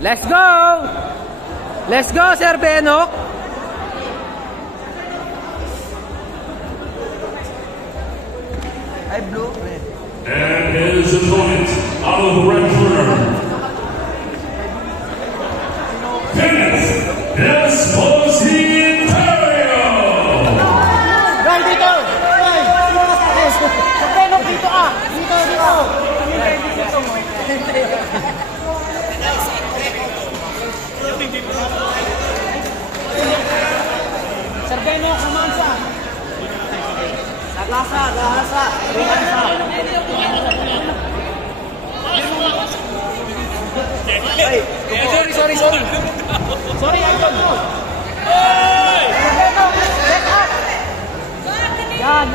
Let's go! Let's go, Sir Benok! Ay, blue. And his opponent out of the red corner, Kenneth Esposito! Right dito! Benok dito ka! Dito! Sir Benok, kumansa! Lasa. Ay, sorry. Sorry, idol. Yan.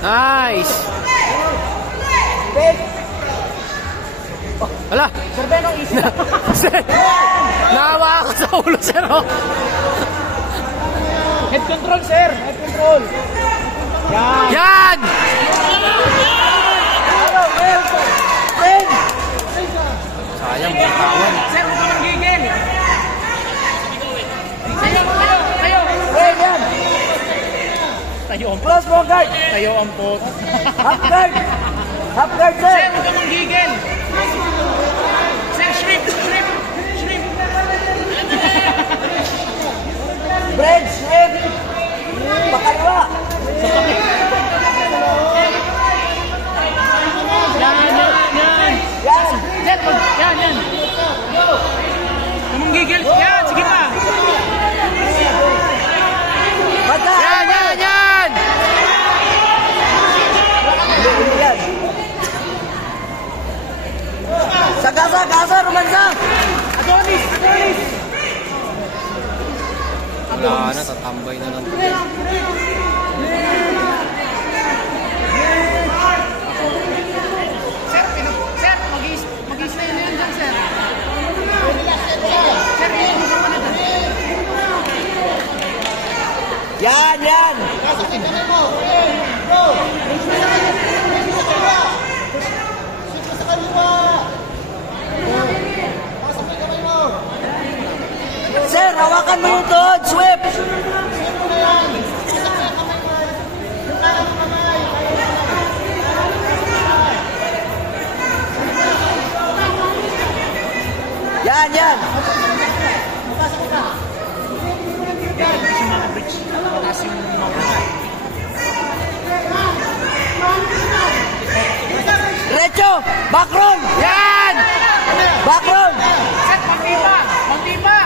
Nice! Hala! Sir Benok, easy. Nakawa ka sa ulo, sir. Oh. Head control, sir. Head control. Yan. Yan! Sayang, bitawan. Sir, huwag ka manggigil. Tayo. Yan. Tayo ang close mo, guard. Tayo ang pot. Half guard, sir. Sir, huwag ka manggigil. Sir, shrimp. Bread, shrimp. Pakalawa. Yan. Kumunggigil. Yan, sige pa. Yan! Gasa, Romansa. Adonis. Wala na, tatambay na lang. Sir, mag-i-stay na yan dyan, sir. Sir, yan. Sir, hawakan mo yung doon, sweep. Yan. Diretso, backroom. Yan! Backroom. Set, Montipa!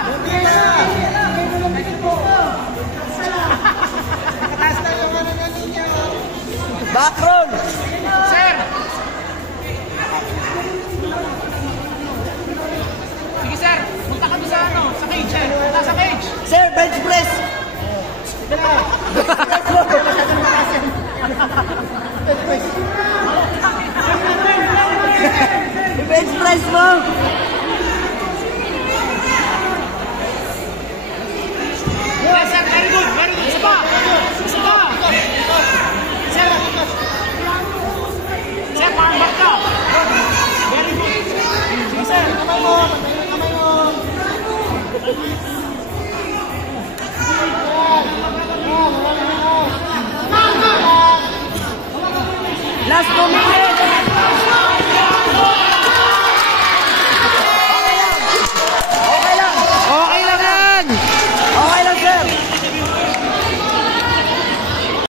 Backroom. Sir! Sige, sir. Punta kami sa cage, sir. Nasa cage. Sir, bench press. Bench press mo. Yes, sir. Very good. Isa pa. Sir. Sir, parang back ka. Very good. Sige, sir. Kamay mo. Last 2 minutes.